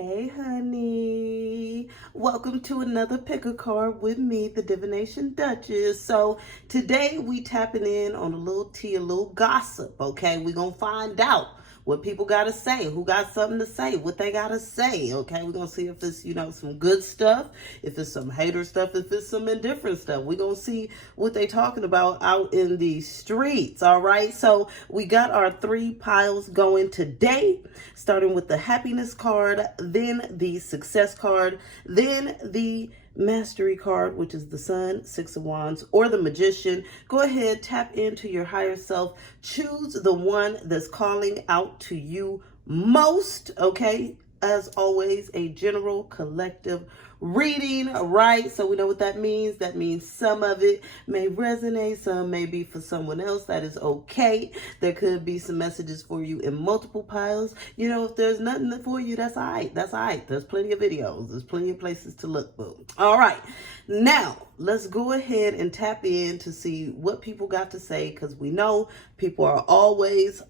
Hey, honey. Welcome to another pick a card with me, the Divination Duchess. So today we tapping in on a little tea, a little gossip, okay? We're going to find out what people got to say, who got something to say, what they got to say, okay? We're going to see if it's, some good stuff, if it's some hater stuff, if it's some indifferent stuff. We're going to see what they talking about out in the streets, all right? So we got our 3 piles going today, starting with the happiness card, then the success card, then the mastery card, which is the Sun, 6 of Wands, or the Magician. Go ahead, tap into your higher self. Choose the one that's calling out to you most, okay? As always, a general collective reading, right? So we know what that means. That means some of it may resonate, some may be for someone else. That is okay. There could be some messages for you in multiple piles. If there's nothing for you, that's all right. That's all right. There's plenty of videos. There's plenty of places to look, boo. All right. Now, let's go ahead and tap in to see what people got to say, because we know people are always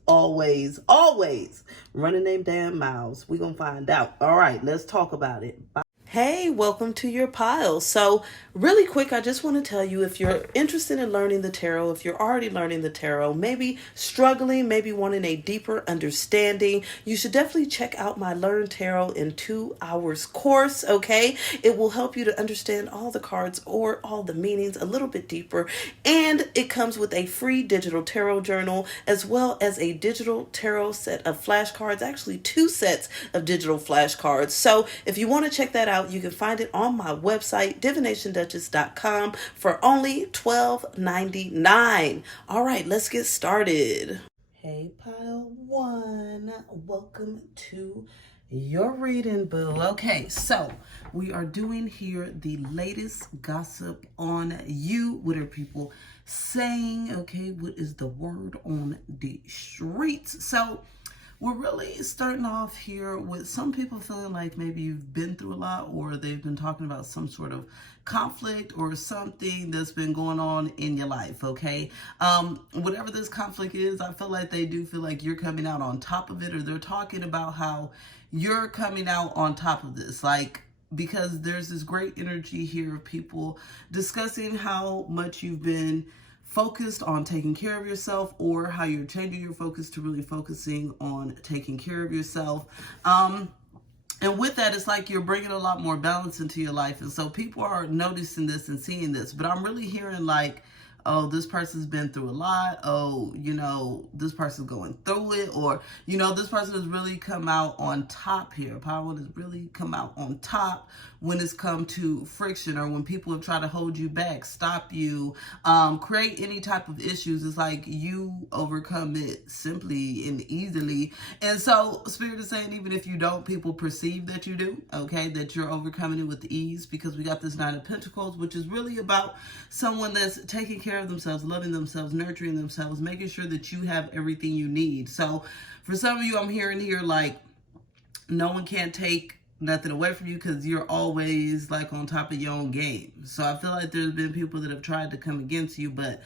running their damn mouths. We're going to find out. All right, let's talk about it. Bye. Hey, welcome to your pile. So really quick, I just want to tell you, if you're interested in learning the tarot, if you're already learning the tarot, maybe struggling, maybe wanting a deeper understanding, you should definitely check out my Learn Tarot in 2 hours course, okay? It will help you to understand all the cards or all the meanings a little bit deeper. And it comes with a free digital tarot journal, as well as a digital tarot set of flashcards, actually 2 sets of digital flashcards. So if you want to check that out, you can find it on my website, divinationduchess.com, for only $12.99. All right, let's get started. Hey, pile 1, welcome to your reading, boo. Okay, so we are doing here the latest gossip on you. What are people saying? Okay, what is the word on the streets? So we're really starting off here with some people feeling like maybe you've been through a lot, or they've been talking about some sort of conflict or something that's been going on in your life, okay? Whatever this conflict is, I feel like they do feel like you're coming out on top of it, or they're talking about how you're coming out on top of this, because there's this great energy here of people discussing how much you've been focused on taking care of yourself, or how you're changing your focus to really focusing on taking care of yourself. And with that, it's like you're bringing a lot more balance into your life. And so people are noticing this and seeing this, but I'm really hearing like, oh, this person's been through a lot. Oh, this person's going through it. Or, this person has really come out on top here. Power has really come out on top when it's come to friction, or when people have tried to hold you back, stop you, create any type of issues. It's like you overcome it simply and easily. And so Spirit is saying, even if you don't, people perceive that you do, okay, that you're overcoming it with ease, because we got this 9 of Pentacles, which is really about someone that's taking care of themselves, loving themselves, nurturing themselves, making sure that you have everything you need. So for some of you, I'm hearing here like no one can take nothing away from you, because you're always like on top of your own game. So I feel like there's been people that have tried to come against you, but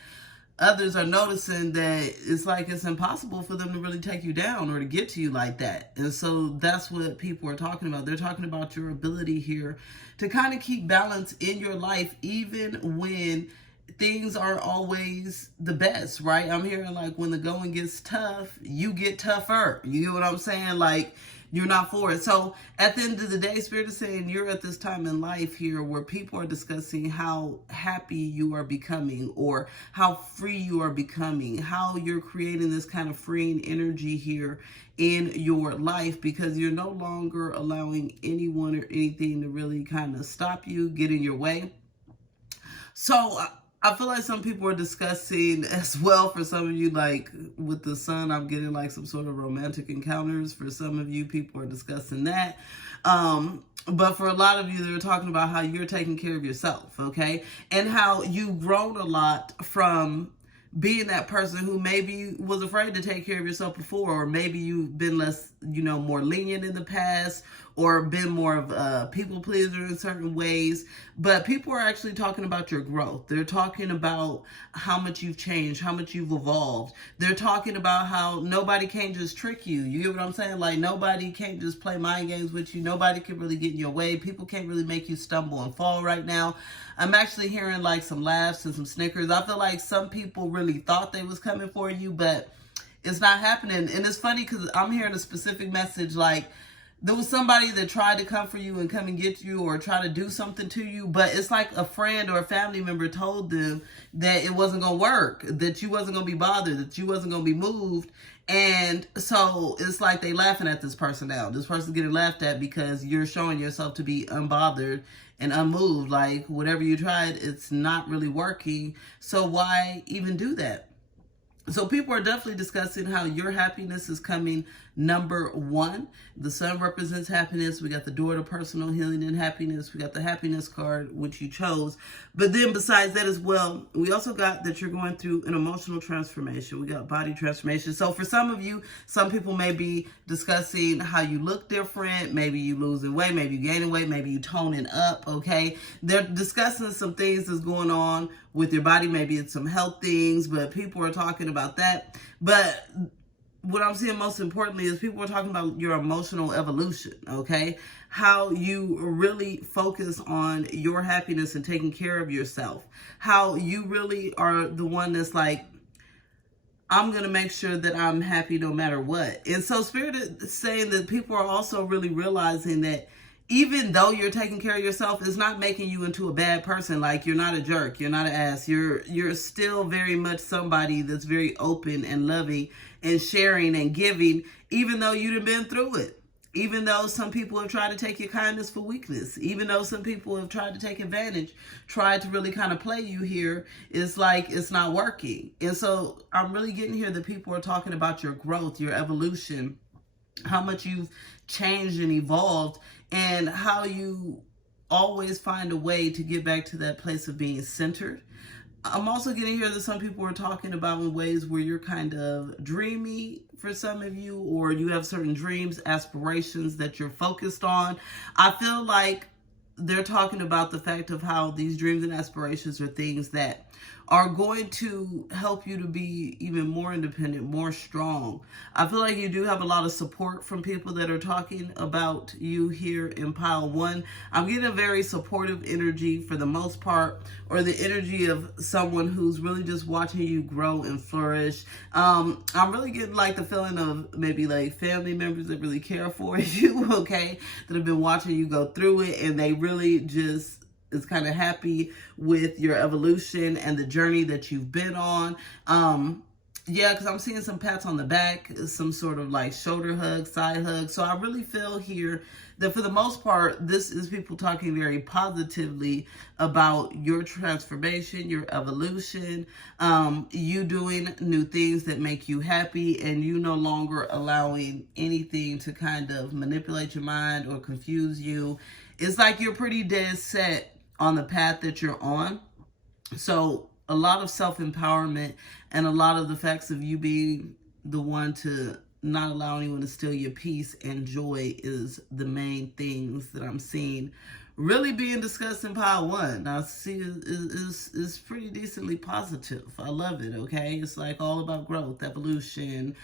others are noticing that it's like it's impossible for them to really take you down or to get to you like that. And so that's what people are talking about. They're talking about your ability here to kind of keep balance in your life, even when things aren't always the best, right? I'm hearing like when the going gets tough, you get tougher. You get what I'm saying? Like, you're not for it. So at the end of the day, Spirit is saying you're at this time in life here where people are discussing how happy you are becoming, or how free you are becoming, how you're creating this kind of freeing energy here in your life, because you're no longer allowing anyone or anything to really kind of stop you, get in your way. So I feel like some people are discussing as well, for some of you, like with the Sun, I'm getting like some sort of romantic encounters. For some of you, people are discussing that. But for a lot of you, they're talking about how you're taking care of yourself, okay? And how you've grown a lot from being that person who maybe was afraid to take care of yourself before, or maybe you've been less more lenient in the past, or been more of a people pleaser in certain ways. But people are actually talking about your growth. They're talking about how much you've changed, how much you've evolved. They're talking about how nobody can just trick you. You get what I'm saying? Like, nobody can't just play mind games with you. Nobody can really get in your way. People can't really make you stumble and fall right now. I'm actually hearing like some laughs and some snickers. I feel like some people really thought they was coming for you, but it's not happening. And it's funny because I'm hearing a specific message like, there was somebody that tried to come for you and come and get you or try to do something to you, but it's like a friend or a family member told them that it wasn't going to work, that you wasn't going to be bothered, that you wasn't going to be moved. And so it's like they laughing at this person now. This person's getting laughed at because you're showing yourself to be unbothered and unmoved. Like, whatever you tried, it's not really working. So why even do that? So people are definitely discussing how your happiness is coming number one. The sun represents happiness. We got the door to personal healing and happiness. We got the happiness card, which you chose. But then besides that as well, we also got that you're going through an emotional transformation. We got body transformation. So for some of you, some people may be discussing how you look different. Maybe you losing weight, maybe you gaining weight, maybe you toning up, okay? They're discussing some things that's going on with your body. Maybe it's some health things, but people are talking about that. But what I'm seeing most importantly is people are talking about your emotional evolution, okay? How you really focus on your happiness and taking care of yourself. How you really are the one that's like, I'm going to make sure that I'm happy no matter what. And so Spirit is saying that people are also really realizing that even though you're taking care of yourself, it's not making you into a bad person. Like, you're not a jerk, you're not an ass. You're still very much somebody that's very open and loving and sharing and giving, even though you've been through it. Even though some people have tried to take your kindness for weakness, even though some people have tried to take advantage, tried to really kind of play you here, it's like it's not working. And so I'm really getting here that people are talking about your growth, your evolution, how much you've changed and evolved, and how you always find a way to get back to that place of being centered. I'm also getting here that some people are talking about in ways where you're kind of dreamy for some of you, or you have certain dreams, aspirations that you're focused on. I feel like they're talking about the fact of how these dreams and aspirations are things that are going to help you to be even more independent, more strong. I feel like you do have a lot of support from people that are talking about you here in pile one. I'm getting a very supportive energy for the most part, or the energy of someone who's really just watching you grow and flourish. I'm really getting like the feeling of maybe like family members that really care for you, okay, that have been watching you go through it, and they really just is kind of happy with your evolution and the journey that you've been on. Yeah, because I'm seeing some pats on the back, some sort of like shoulder hug, side hug. So I really feel here that for the most part, this is people talking very positively about your transformation, your evolution, you doing new things that make you happy, and you no longer allowing anything to kind of manipulate your mind or confuse you. It's like you're pretty dead set on the path that you're on. So a lot of self-empowerment and a lot of the facts of you being the one to not allow anyone to steal your peace and joy is the main things that I'm seeing really being discussed in pile one. Now, see, is pretty decently positive. I love it, okay? It's like all about growth, evolution,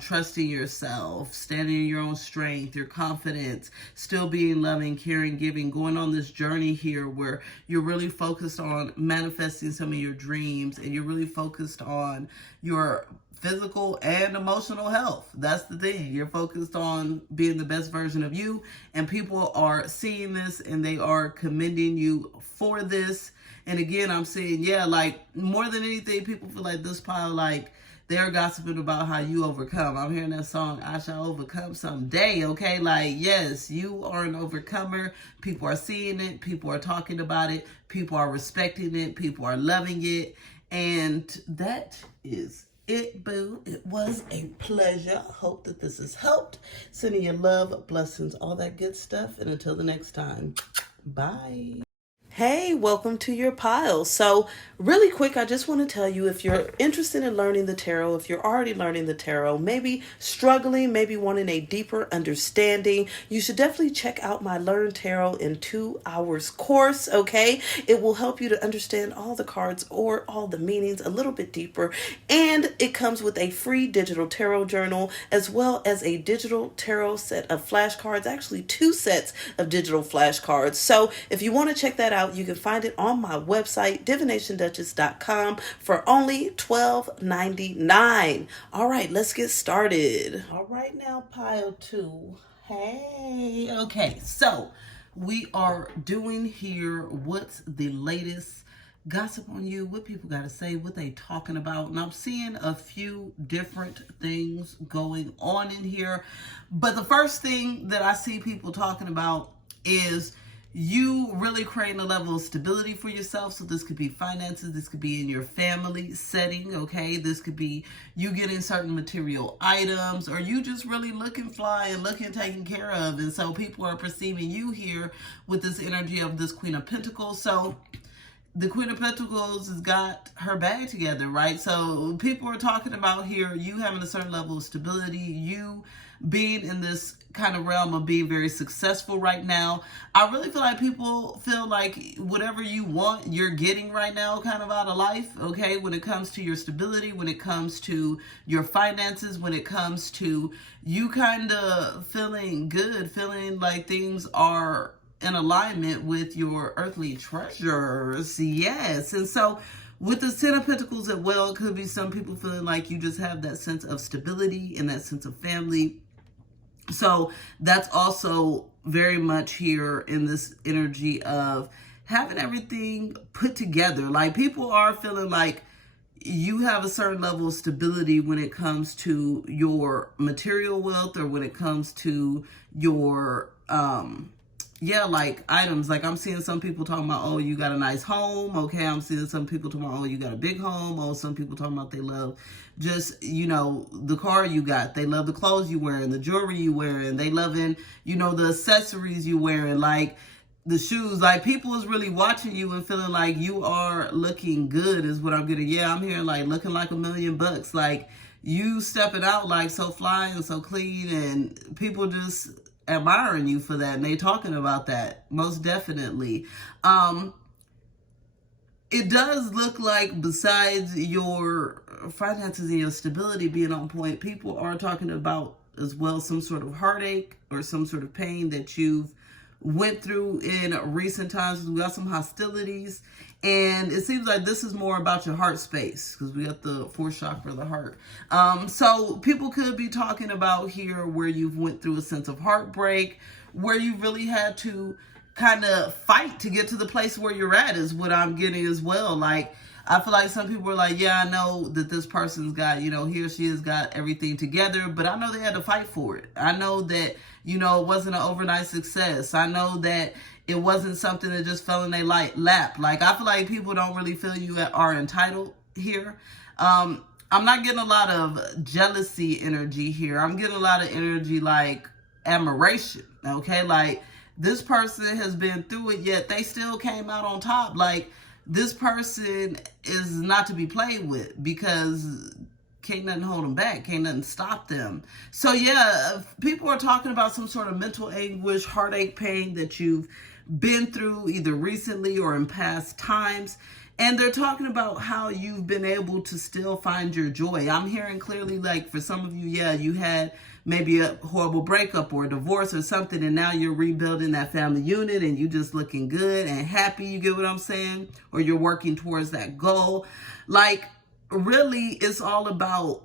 trusting yourself, standing in your own strength, your confidence, still being loving, caring, giving, going on this journey here where you're really focused on manifesting some of your dreams, and you're really focused on your physical and emotional health. That's the thing. You're focused on being the best version of you, and people are seeing this and they are commending you for this. And again, I'm saying, yeah, like more than anything, people feel like this pile, like they're gossiping about how you overcome. I'm hearing that song, I Shall Overcome Someday, okay? Like, yes, you are an overcomer. People are seeing it. People are talking about it. People are respecting it. People are loving it. And that is it, boo. It was a pleasure. Hope that this has helped. Sending you love, blessings, all that good stuff. And until the next time, bye. Hey, welcome to your pile. So, really quick, I just want to tell you if you're interested in learning the tarot, if you're already learning the tarot, maybe struggling, maybe wanting a deeper understanding, you should definitely check out my Learn Tarot in 2 hours course, okay? It will help you to understand all the cards or all the meanings a little bit deeper. And it comes with a free digital tarot journal as well as a digital tarot set of flashcards, actually 2 sets of digital flashcards. So, if you want to check that out, you can find it on my website, divinationduchess.com, for only $12.99. All right, let's get started. All right, now pile 2. Hey, okay, so we are doing here what's the latest gossip on you, what people got to say, what they talking about. And I'm seeing a few different things going on in here. But the first thing that I see people talking about is you really creating a level of stability for yourself. So this could be finances, this could be in your family setting, okay? This could be you getting certain material items, or you just really looking fly and looking taken care of. And so people are perceiving you here with this energy of this Queen of Pentacles. So the Queen of Pentacles has got her bag together, right? So people are talking about here you having a certain level of stability, you being in this kind of realm of being very successful right now. I really feel like people feel like whatever you want, you're getting right now kind of out of life, okay? When it comes to your stability, when it comes to your finances, when it comes to you kind of feeling good, feeling like things are in alignment with your earthly treasures. Yes. And so with the Ten of Pentacles as well, it could be some people feeling like you just have that sense of stability and that sense of family. So that's also very much here in this energy of having everything put together. Like people are feeling like you have a certain level of stability when it comes to your material wealth, or when it comes to your like items. Like I'm seeing some people talking about, oh, you got a nice home. Okay, I'm seeing some people talking about, oh, you got a big home. Oh, some people talking about they love just, the car you got. They love the clothes you wearing, the jewelry you wearing. They loving, the accessories you wearing, like the shoes. Like people is really watching you and feeling like you are looking good is what I'm getting. Yeah, I'm hearing like looking like $1,000,000. Like you stepping out like so fly and so clean, and people just admiring you for that, and they talking about that most definitely. It does look like besides your finances and your stability being on point, people are talking about as well some sort of heartache or some sort of pain that you've went through in recent times. We got some hostilities, and it seems like this is more about your heart space, because we got the 4th chakra of the heart. So people could be talking about here where you've went through a sense of heartbreak, where you really had to kind of fight to get to the place where you're at, is what I'm getting as well. Like I feel like some people are like, yeah, I know that this person's got, he or she has got everything together, but I know they had to fight for it. I know that, it wasn't an overnight success. I know that it wasn't something that just fell in their lap. Like, I feel like people don't really feel you are entitled here. I'm not getting a lot of jealousy energy here. I'm getting a lot of energy like admiration, okay? Like, this person has been through it, yet they still came out on top. Like, this person is not to be played with, because can't nothing hold them back, can't nothing stop them. So yeah, people are talking about some sort of mental anguish, heartache, pain that you've been through either recently or in past times. And they're talking about how you've been able to still find your joy. I'm hearing clearly, like for some of you, yeah, you had maybe a horrible breakup or a divorce or something, and now you're rebuilding that family unit and you just looking good and happy, you get what I'm saying? Or you're working towards that goal. Like, really, it's all about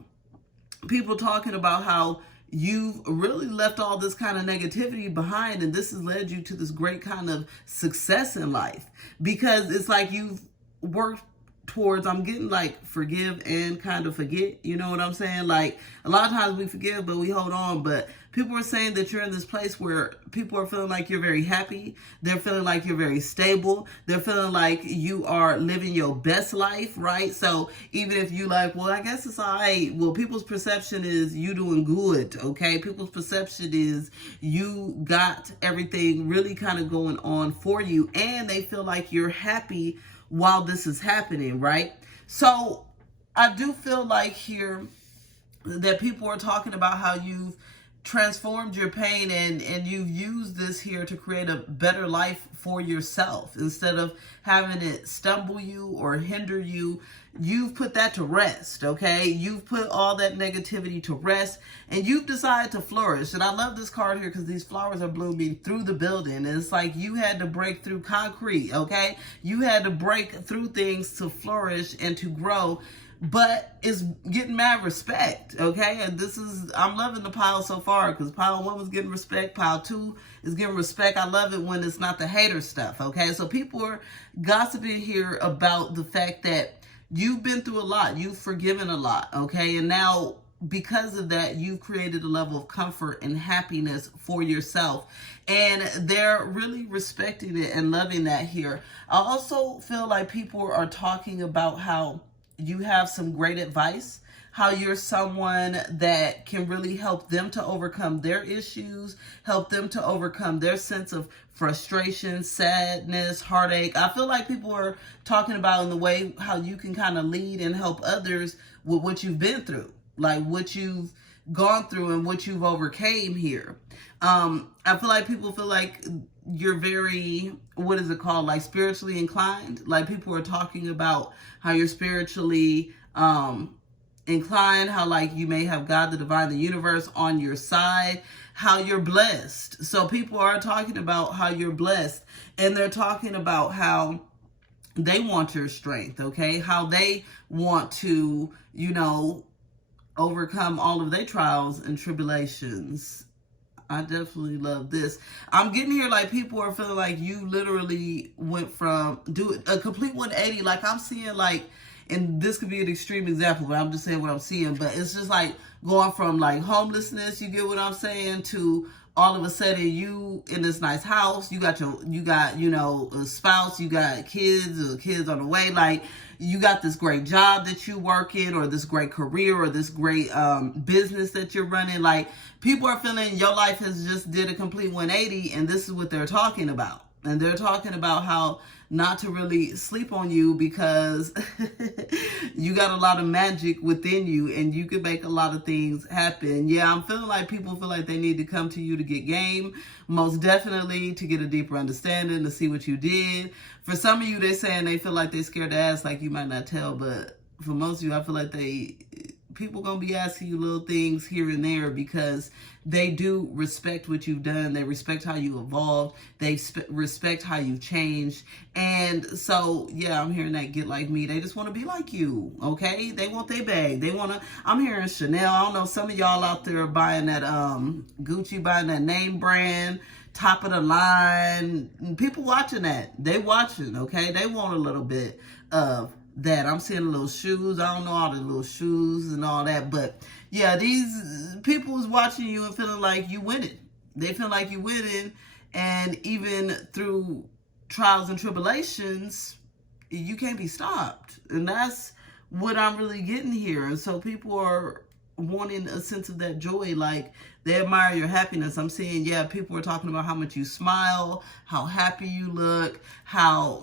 people talking about how you've really left all this kind of negativity behind, and this has led you to this great kind of success in life, because it's like you've worked towards, I'm getting like forgive and kind of forget, you know what I'm saying? Like a lot of times we forgive but we hold on, but People are saying that you're in this place where people are feeling like you're very happy. They're feeling like you're very stable. They're feeling like you are living your best life, right? So even if you like, well, I guess it's all right. Well, people's perception is you doing good, okay? People's perception is you got everything really kind of going on for you, and they feel like you're happy while this is happening, right? So I do feel like here that people are talking about how you've transformed your pain and you've used this here to create a better life for yourself. Instead of having it stumble you or hinder you, you've put that to rest, okay? You've put all that negativity to rest, and you've decided to flourish. And I love this card here because these flowers are blooming through the building. And it's like you had to break through concrete, okay? You had to break through things to flourish and to grow. But it's getting mad respect, okay? And I'm loving the pile so far, because pile 1 was getting respect, pile 2 is getting respect. I love it when it's not the hater stuff, okay? So people are gossiping here about the fact that you've been through a lot, you've forgiven a lot, okay? And now, because of that, you've created a level of comfort and happiness for yourself. And they're really respecting it and loving that here. I also feel like people are talking about how you have some great advice, how you're someone that can really help them to overcome their issues, help them to overcome their sense of frustration, sadness, heartache. I feel like people are talking about in the way how you can kind of lead and help others with what you've been through, like what you've gone through and what you've overcame here. I feel like people feel like you're very, what is it called, like spiritually inclined. Like people are talking about how you're spiritually inclined, how like you may have God, the divine, the universe on your side, how you're blessed. So people are talking about how you're blessed, and they're talking about how they want your strength, okay? How they want to, overcome all of their trials and tribulations. I definitely love this. I'm getting here like people are feeling like you literally went from a complete 180. Like I'm seeing like, and this could be an extreme example, but I'm just saying what I'm seeing. But it's just like going from like homelessness, you get what I'm saying, to all of a sudden you in this nice house, you got a spouse, you got kids on the way, like you got this great job that you work in, or this great career, or this great business that you're running. Like people are feeling your life has just did a complete 180, and this is what they're talking about. And they're talking about how not to really sleep on you, because you got a lot of magic within you and you can make a lot of things happen. Yeah, I'm feeling like people feel like they need to come to you to get game, most definitely to get a deeper understanding, to see what you did. For some of you, they're saying they feel like they're scared to ask, like you might not tell, but for most of you, I feel like people gonna be asking you little things here and there, because they do respect what you've done. They respect how you evolved. They respect how you've changed. And so, yeah, I'm hearing that get like me. They just want to be like you, okay? They want their bag. I'm hearing Chanel. I don't know, some of y'all out there are buying that Gucci, buying that name brand, top of the line. People watching that. They watching, okay? They want a little bit of that. I'm seeing little shoes. I don't know all the little shoes and all that, but yeah, these people is watching you and feeling like you winning. They feel like you winning, and even through trials and tribulations, you can't be stopped. And that's what I'm really getting here. And so people are wanting a sense of that joy, like they admire your happiness. I'm seeing, yeah, people are talking about how much you smile, how happy you look, how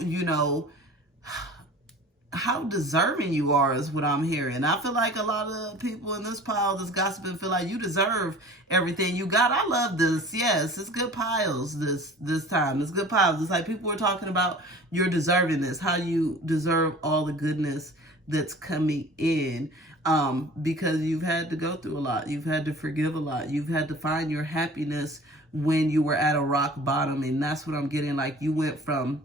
how deserving you are is what I'm hearing. I feel like a lot of people in this pile, this gossiping, feel like you deserve everything you got. I love this. Yes, it's good piles this time. It's good piles. It's like people are talking about your deservingness, how you deserve all the goodness that's coming in, because you've had to go through a lot. You've had to forgive a lot. You've had to find your happiness when you were at a rock bottom. And that's what I'm getting. Like you went from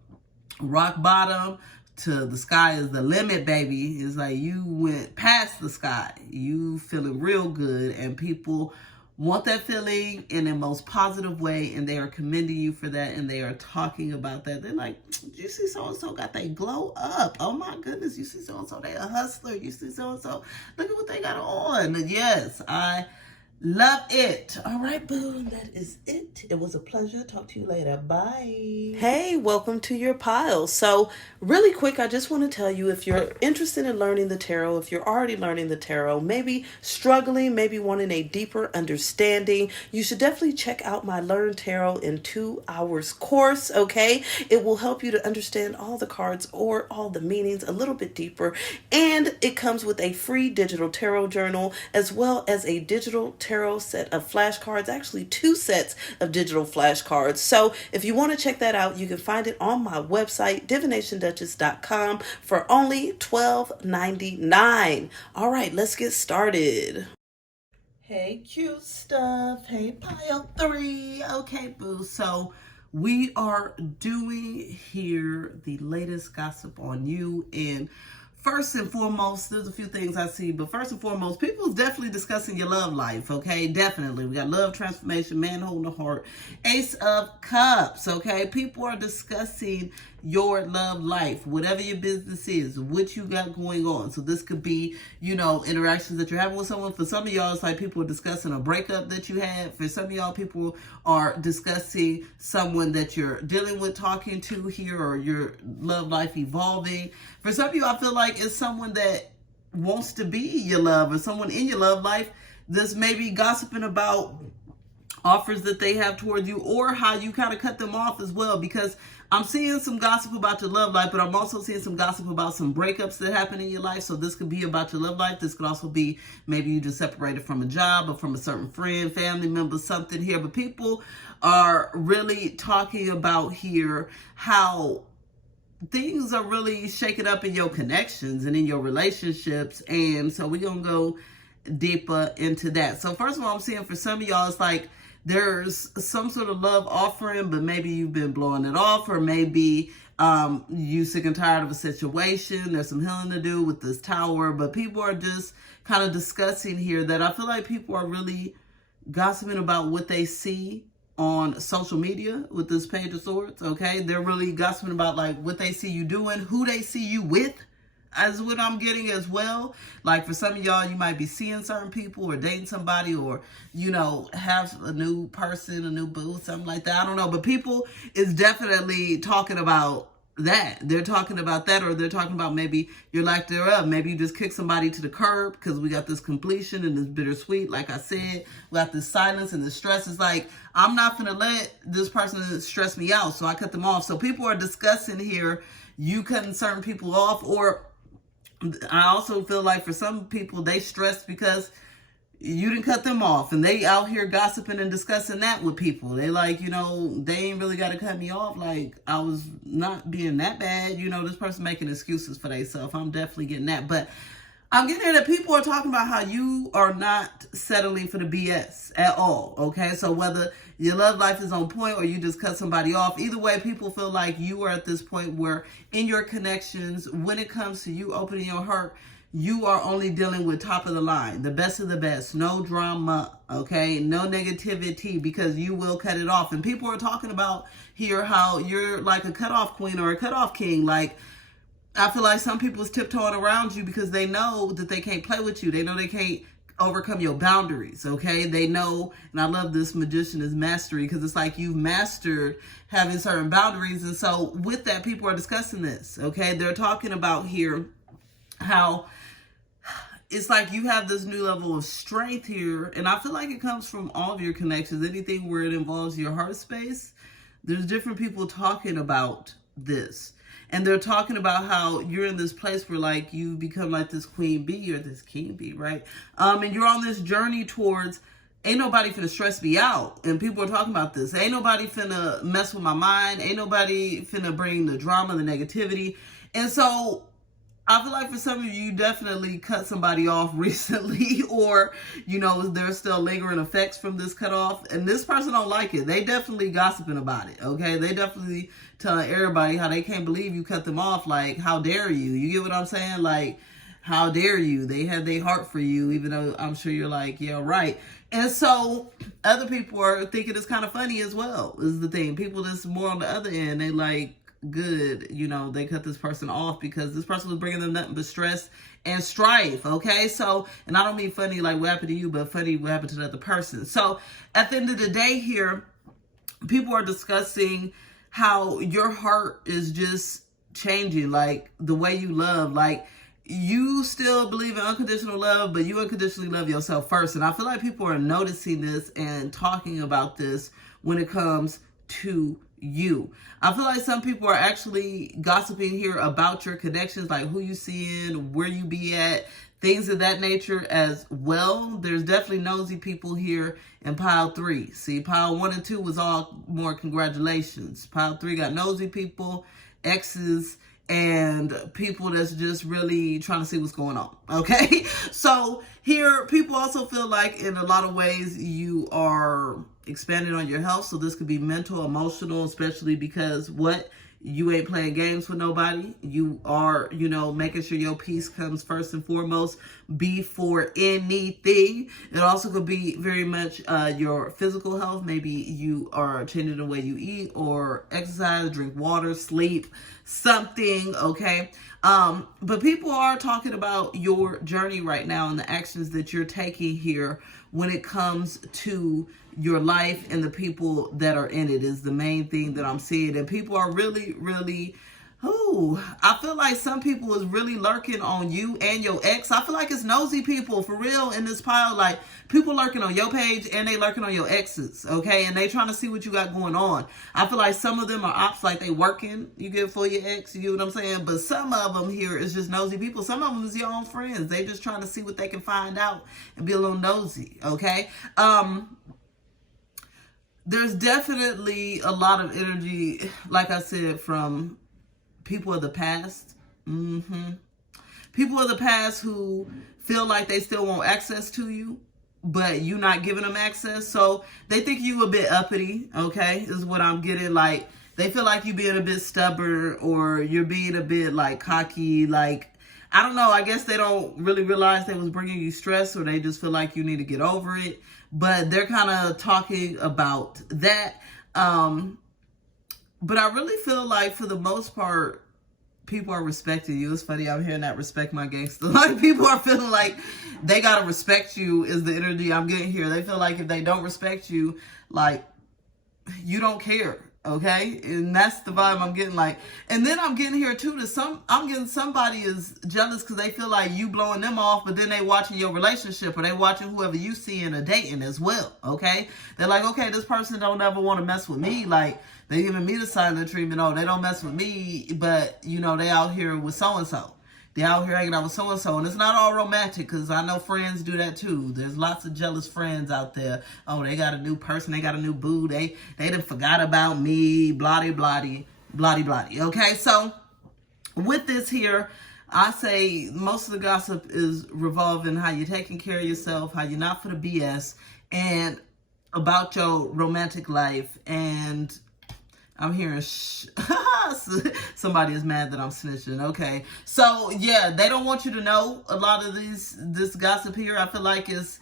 rock bottom to the sky is the limit, baby. It's like you went past the sky. You feeling real good, and people want that feeling in a most positive way, and they are commending you for that, and they are talking about that. They're like, you see so-and-so got they glow up. Oh my goodness, you see so-and-so, they a hustler. You see so-and-so, look at what they got on. And yes, I Love it. All right, boo. That is it. It was a pleasure. Talk to you later. Bye. Hey, welcome to your pile. So, really quick, I just want to tell you if you're interested in learning the tarot, if you're already learning the tarot, maybe struggling, maybe wanting a deeper understanding, you should definitely check out my Learn Tarot in 2 hours course, okay? It will help you to understand all the cards or all the meanings a little bit deeper. And it comes with a free digital tarot journal as well as a digital tarot set of flashcards, actually 2 sets of digital flashcards. So if you want to check that out, you can find it on my website, divinationduchess.com, for only $12.99. All right, let's get started. Hey, cute stuff. Hey, pile 3. Okay, boo. So we are doing here the latest gossip on you. And first and foremost, there's a few things I see, but first and foremost, people's definitely discussing your love life, okay? Definitely. We got love transformation, man holding the heart, Ace of Cups, okay? People are discussing your love life, whatever your business is, what you got going on. So this could be, interactions that you're having with someone. For some of y'all, it's like people are discussing a breakup that you had. For some of y'all, people are discussing someone that you're dealing with, talking to here, or your love life evolving. For some of you, I feel like it's someone that wants to be your love, or someone in your love life that's maybe gossiping about offers that they have towards you, or how you kind of cut them off as well, because I'm seeing some gossip about your love life, but I'm also seeing some gossip about some breakups that happen in your life. So this could be about your love life. This could also be maybe you just separated from a job or from a certain friend, family member, something here. But people are really talking about here how things are really shaking up in your connections and in your relationships. And so we're going to go deeper into that. So first of all, I'm seeing for some of y'all, it's like there's some sort of love offering, but maybe you've been blowing it off, or maybe you sick and tired of a situation. There's some healing to do with this tower, but people are just kind of discussing here that I feel like people are really gossiping about what they see on social media with this Page of Swords, okay? They're really gossiping about like what they see you doing, who they see you with, as what I'm getting as well. Like for some of y'all, you might be seeing certain people or dating somebody, or, have a new person, a new boo, something like that. I don't know. But people is definitely talking about that. They're talking about that, or they're talking about maybe your lack thereof. Maybe you just kick somebody to the curb because we got this completion and this bittersweet. Like I said, we got this silence and this stress. It's like, I'm not going to let this person stress me out, so I cut them off. So people are discussing here, you cutting certain people off, or I also feel like for some people, they stress because you didn't cut them off, and they out here gossiping and discussing that with people. They like, they ain't really got to cut me off. Like, I was not being that bad. This person making excuses for themselves. I'm definitely getting that. But I'm getting that people are talking about how you are not settling for the BS at all, okay? So whether your love life is on point or you just cut somebody off, either way, people feel like you are at this point where in your connections, when it comes to you opening your heart, you are only dealing with top of the line, the best of the best, no drama, okay? No negativity, because you will cut it off. And people are talking about here how you're like a cutoff queen or a cutoff king. Like, I feel like some people is tiptoeing around you because they know that they can't play with you. They know they can't overcome your boundaries, okay? They know, and I love this magician is mastery, because it's like you've mastered having certain boundaries. And so with that, people are discussing this, okay? They're talking about here how it's like you have this new level of strength here, and I feel like it comes from all of your connections. Anything where it involves your heart space, there's different people talking about this. And they're talking about how you're in this place where like you become like this queen bee or this king bee, right? And you're on this journey towards, ain't nobody finna stress me out. And people are talking about this. Ain't nobody finna mess with my mind. Ain't nobody finna bring the drama, the negativity. And so I feel like for some of you definitely cut somebody off recently, or, there's still lingering effects from this cutoff. And this person don't like it. They definitely gossiping about it, okay? They definitely telling everybody how they can't believe you cut them off. Like, how dare you? You get what I'm saying? Like, how dare you? They had their heart for you, even though I'm sure you're like, yeah, right. And so other people are thinking it's kind of funny as well, is the thing. People that's more on the other end, they like, good, you know, they cut this person off because this person was bringing them nothing but stress and strife, okay? So, and I don't mean funny like what happened to you, but funny what happened to the other person. So, at the end of the day here, people are discussing how your heart is just changing, like the way you love, like you still believe in unconditional love, but you unconditionally love yourself first. And I feel like people are noticing this and talking about this when it comes to you. I feel like some people are actually gossiping here about your connections, like who you seeing, where you be at, things of that nature as well. There's definitely nosy people here in pile 3. See, pile 1 and 2 was all more congratulations. Pile 3 got nosy people, exes, and people that's just really trying to see what's going on, okay? So here, people also feel like in a lot of ways you are expanding on your health. So this could be mental, emotional, especially because what? You ain't playing games with nobody. You are, you know, making sure your peace comes first and foremost before anything. It also could be very much your physical health. Maybe you are changing the way you eat or exercise, drink water, sleep, something, okay? But people are talking about your journey right now and the actions that you're taking here when it comes to your life and the people that are in it is the main thing that I'm seeing. And people are really, I feel like some people is really lurking on you and your ex. I feel like it's nosy people for real in this pile. Like people lurking on your page and they lurking on your exes, okay? And they trying to see what you got going on. I feel like some of them are ops, like they working, you get for your ex, you get what I'm saying? But some of them here is just nosy people. Some of them is your own friends. They just trying to see what they can find out and be a little nosy, okay? There's definitely a lot of energy, like I said, from people of the past. People of the past who feel like they still want access to you, but you not giving them access. So they think you a bit uppity, okay, is what I'm getting. Like, they feel like you being a bit stubborn or you're being a bit, like, cocky. Like, I don't know. I guess they don't really realize they was bringing you stress or they just feel like you need to get over it. But they're kind of talking about that. But I really feel like for the most part, people are respecting you. It's funny, I'm hearing that respect my gangster. Like people are feeling like they got to respect you is the energy I'm getting here. They feel like if they don't respect you, like you don't care. Okay, and that's the vibe I'm getting. Like, and then I'm getting here too that I'm getting somebody is jealous because they feel like you blowing them off, but then they watching your relationship or they watching whoever you see in a dating as well. Okay, they're like, okay, this person don't ever want to mess with me. Like they giving me the silent treatment. Oh, they don't mess with me, but you know they out here with so and so. They out here hanging out with so-and-so. And it's not all romantic because I know friends do that too. There's lots of jealous friends out there. Oh, they got a new person. They got a new boo. They done forgot about me. Bloody. Okay, so with this here, I say most of the gossip is revolving how you're taking care of yourself, how you're not for the BS, and about your romantic life. And I'm hearing somebody is mad that I'm snitching. Okay. So yeah, they don't want you to know a lot of this gossip here. I feel like is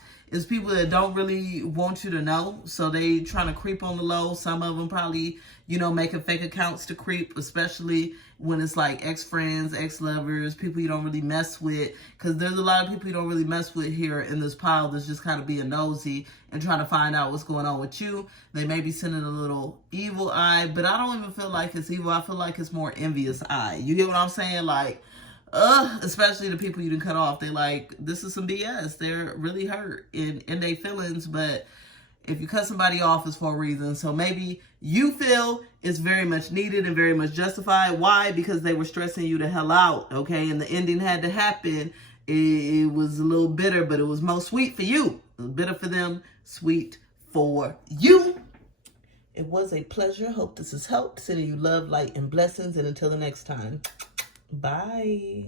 people that don't really want you to know. So they trying to creep on the low. Some of them probably, you know, making fake accounts to creep, especially when it's like ex-friends, ex-lovers, people you don't really mess with. Because there's a lot of people you don't really mess with here in this pile that's just kind of being nosy and trying to find out what's going on with you. They may be sending a little evil eye, but I don't even feel like it's evil. I feel like it's more envious eye. You get what I'm saying? Like, especially the people you didn't cut off. They like, this is some BS. They're really hurt in their feelings, but if you cut somebody off, it's for a reason. So maybe you feel it's very much needed and very much justified. Why? Because they were stressing you the hell out, okay? And the ending had to happen. It was a little bitter, but it was most sweet for you. It was bitter for them, sweet for you. It was a pleasure. Hope this has helped. Sending you love, light, and blessings. And until the next time, bye.